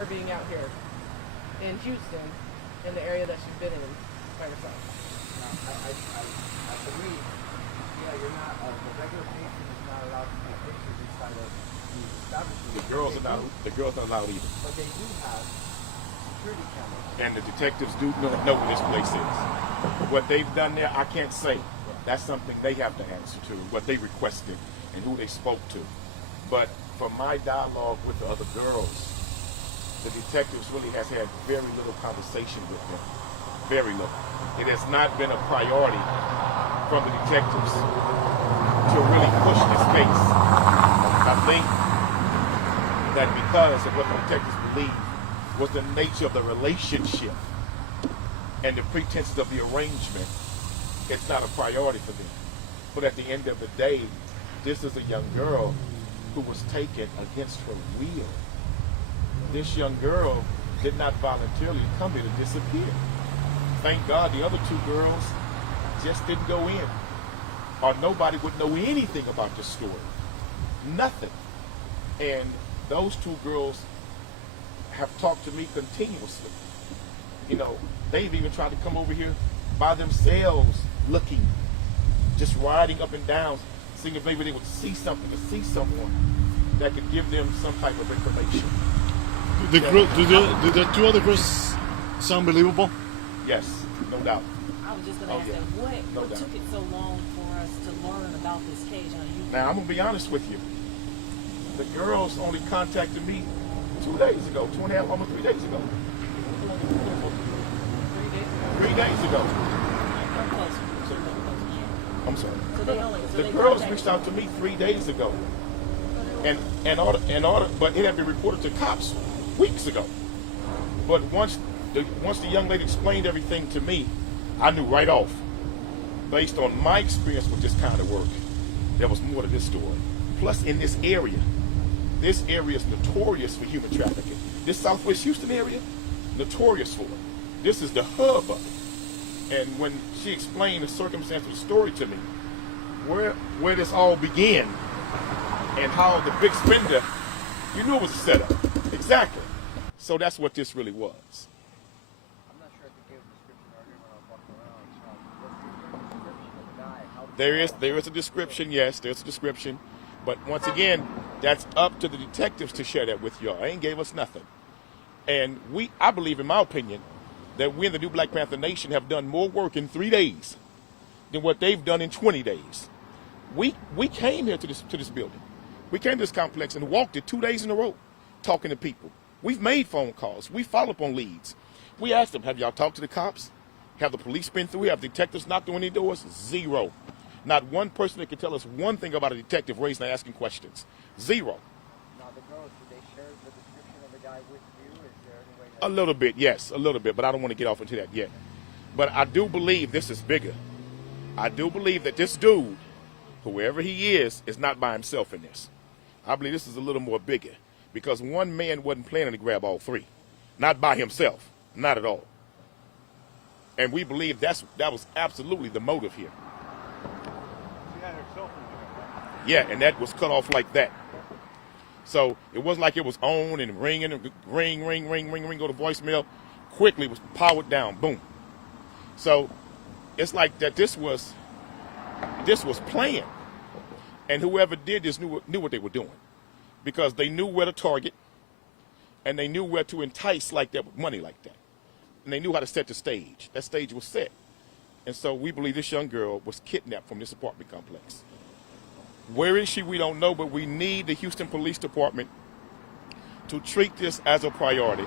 Her being out here in Houston, in the area that she's been in by herself. I believe, yeah, you're not, the regular patient is not allowed to take pictures inside of the establishment. The girls are not allowed either. But they do have security cameras. And the detectives do know where this place is. What they've done there, I can't say. That's something they have to answer to, what they requested and who they spoke to. But from my dialogue with the other girls, the detectives really has had very little conversation with them. Very little. It has not been a priority from the detectives to really push this case. I think that because of what the detectives believe was the nature of the relationship and the pretenses of the arrangement, it's not a priority for them. But at the end of the day, this is a young girl who was taken against her will. This young girl did not voluntarily come here to disappear. Thank God the other two girls just didn't go in, or nobody would know anything about this story. Nothing. And those two girls have talked to me continuously. You know, they've even tried to come over here by themselves, looking, just riding up and down, seeing if maybe they would see something, or see someone that could give them some type of information. Do the two other girls sound believable? Yes, no doubt. I was just going to ask them, what took it so long for us to learn about this case? Now, I'm going to be honest with you. The girls only contacted me 2 days ago, 2.5, almost 3 days ago. 3 days ago. I'm sorry. The girls reached out to me 3 days ago. But it had been reported to cops weeks ago. But once the young lady explained everything to me, I knew right off, based on my experience with this kind of work, there was more to this story. Plus, in this area is notorious for human trafficking. This Southwest Houston area, notorious for it. This is the hub of it. And when she explained the circumstance of the story to me, where this all began, and how the big spender, you knew it was a setup. Exactly. So that's what this really was. I'm not sure if you gave a description earlier when I was walking around. What's the description of the guy? There is a description, yes, there's a description. But once again, that's up to the detectives to share that with y'all. They ain't gave us nothing. And I believe, in my opinion, that we in the New Black Panther Nation have done more work in 3 days than what they've done in 20 days. We came here to this building. We came to this complex and walked it 2 days in a row, talking to people. We've made phone calls. We follow up on leads. We asked them, have y'all talked to the cops? Have the police been through here? Have detectives knocked on any doors? Zero. Not one person that can tell us one thing about a detective raising and asking questions. Zero. Now, the girls, did they share the description of the guy with you? Is there any way A little bit, yes, a little bit, but I don't want to get off into that yet. But I do believe this is bigger. I do believe that this dude, whoever he is not by himself in this. I believe this is a little more bigger, because one man wasn't planning to grab all three. Not by himself, not at all. And we believe that was absolutely the motive here. Yeah, and that was cut off like that. So it wasn't like it was on and ringing, and ring, go to voicemail. Quickly, it was powered down, boom. So it's like that this was planned. And whoever did this knew what they were doing, because they knew where to target, and they knew where to entice like that with money like that. And they knew how to set the stage. That stage was set. And so we believe this young girl was kidnapped from this apartment complex. Where is she? We don't know, but we need the Houston Police Department to treat this as a priority.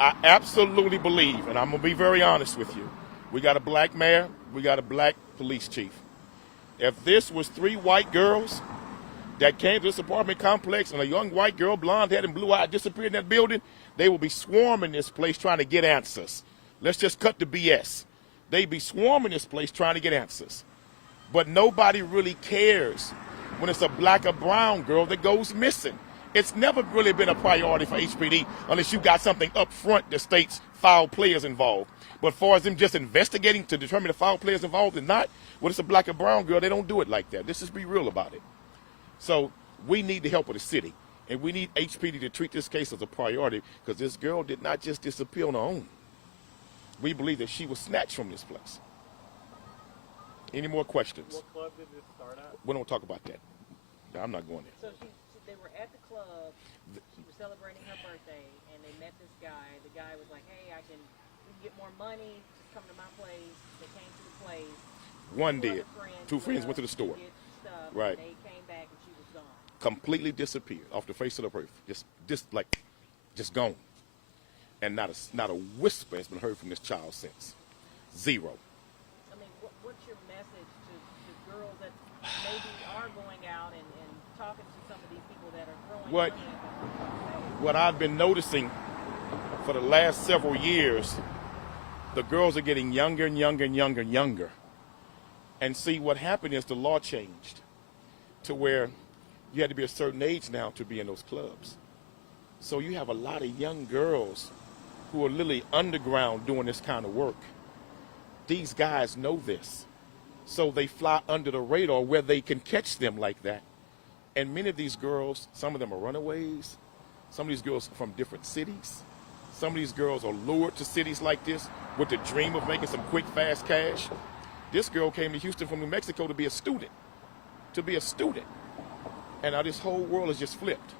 I absolutely believe, and I'm going to be very honest with you, we got a black mayor, we got a black police chief. If this was 3 white girls that came to this apartment complex and a young white girl, blonde-haired and blue-eyed, disappeared in that building, they will be swarming this place trying to get answers. Let's just cut the BS. They'd be swarming this place trying to get answers. But nobody really cares when it's a black or brown girl that goes missing. It's never really been a priority for HPD unless you got something up front that states foul players involved. But as far as them just investigating to determine the foul players involved or not, when it's a black or brown girl, they don't do it like that. Let's just be real about it. So we need the help of the city. And we need HPD to treat this case as a priority because this girl did not just disappear on her own. We believe that she was snatched from this place. Any more questions? What club did this start at? We don't talk about that. I'm not going there. So they were at the club. She was celebrating her birthday, and they met this guy. The guy was like, "Hey, we can get more money. Just come to my place." They came to the place. One did. Two friends went to the store. Stuff, right. And they came back, and she was gone. Completely disappeared off the face of the earth. Just gone. And not a whisper has been heard from this child since. Zero. I mean, what's your message to girls that maybe are going out and talking to some of these people that are throwing money at them? What I've been noticing for the last several years, the girls are getting younger and younger and younger and younger. And see, what happened is the law changed to where you had to be a certain age now to be in those clubs. So you have a lot of young girls who are literally underground doing this kind of work. These guys know this. So they fly under the radar where they can catch them like that. And many of these girls, some of them are runaways. Some of these girls are from different cities. Some of these girls are lured to cities like this with the dream of making some quick, fast cash. This girl came to Houston from New Mexico to be a student. And now this whole world has just flipped.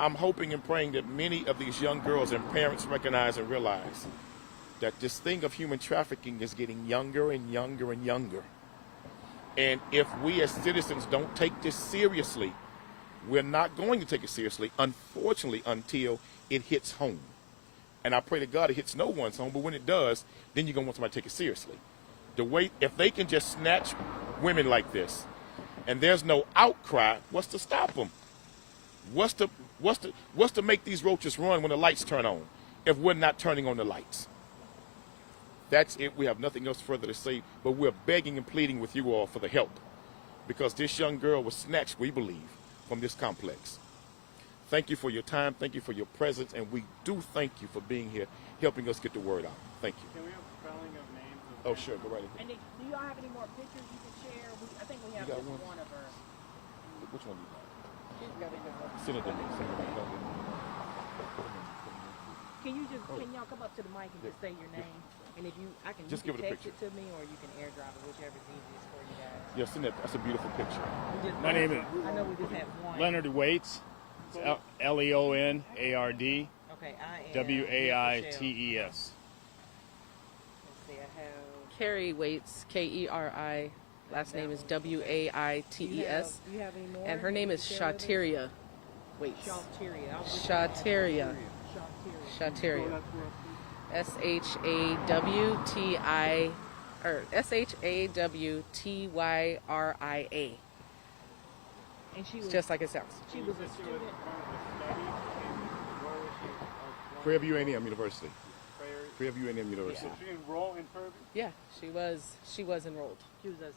I'm hoping and praying that many of these young girls and parents recognize and realize that this thing of human trafficking is getting younger and younger and younger. And if we as citizens don't take this seriously, we're not going to take it seriously, unfortunately, until it hits home. And I pray to God it hits no one's home, but when it does, then you're going to want somebody to take it seriously. If they can just snatch women like this, and there's no outcry, what's to stop them? What's to make these roaches run when the lights turn on if we're not turning on the lights? That's it. We have nothing else further to say, but we're begging and pleading with you all for the help because this young girl was snatched, we believe, from this complex. Thank you for your time. Thank you for your presence, and we do thank you for being here, helping us get the word out. Thank you. Can we have spelling of names? Oh, sure. Go right ahead. And do y'all have any more pictures you can share? I think we have got just one? one of her. Which one do you have? She's got it. Send it to me. Can y'all come up to the mic and just say your name? And if I can Just you give can it a text it to me or you can airdrop it, whichever's easiest for you guys. Yeah, send that. That's a beautiful picture. My name is I know we just have one. Leonard Waites. Leonard. Okay, I am Waites. Let's see, I have. Carrie Waites, Keri. Last name is Waites. Do you have any more? And her name is Shawtyeria Waites. Shawtyeria. Shawtyeria. Shawtyeria. Shawtyeria. And she It's was just like it sounds. she was a student. Prairie View A&M University. Prairie View A&M University. She enrolled in Prairie View? Yeah, she was enrolled. She was a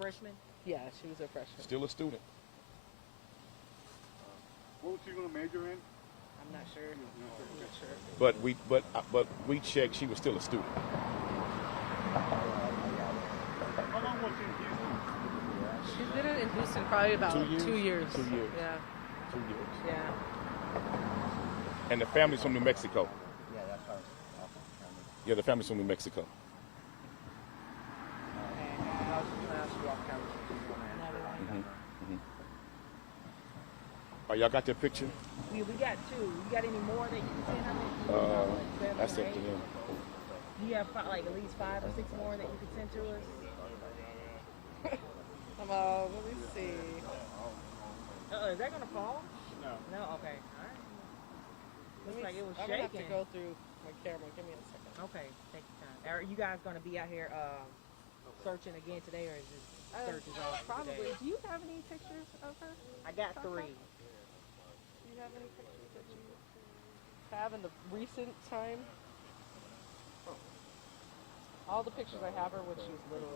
freshman. Yeah, she was a freshman. Still a student. What was she going to major in? I'm not sure. I'm not sure. But we checked. She was still a student. How long was she in Houston? She's been in Houston probably about 2 years? 2 years. 2 years. Yeah. 2 years. Yeah. And the family's from New Mexico. Yeah, that's our office. Yeah, the family's from New Mexico. I was just going to ask you off camera if you want to answer. Oh, y'all got that picture? We got two. You got any more that you can send? How many? That's up to them. Do you have like at least 5 or 6 more that you could send to us? Let me see. Is that gonna fall? No. No. Okay. All right. Looks like it was I'm gonna have to shaking. go through my camera. Give me a second. Okay. Take your time. Are you guys gonna be out here searching again today, or is this search is off Probably. today? Do you have any pictures of her? I got 3. Do you have any pictures that you have in the recent time? All the pictures I have are when she was little.